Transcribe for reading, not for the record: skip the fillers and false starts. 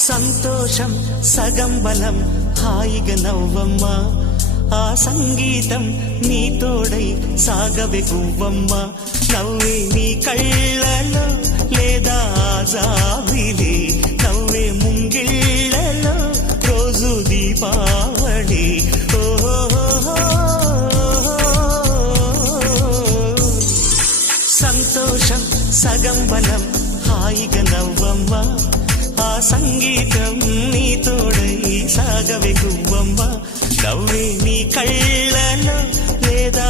సంతోషం సగం బలం హాయిగా నవ్వమ్మా ఆ సంగీతం నీ తోడై సాగవే గువ్వమ్మ నవ్వే నీ కళ్ళలో లేదా జాబిలి నవ్వే ముంగిళ్ళలో రోజు దీపావళి సంతోషం సగం బలం హాయిగా నవ్వమ్మ ఆ సంగీతం నీ తోడై సాగవే గువ్వమ్మ నవ్వే నీ కళ్ళలో లేదా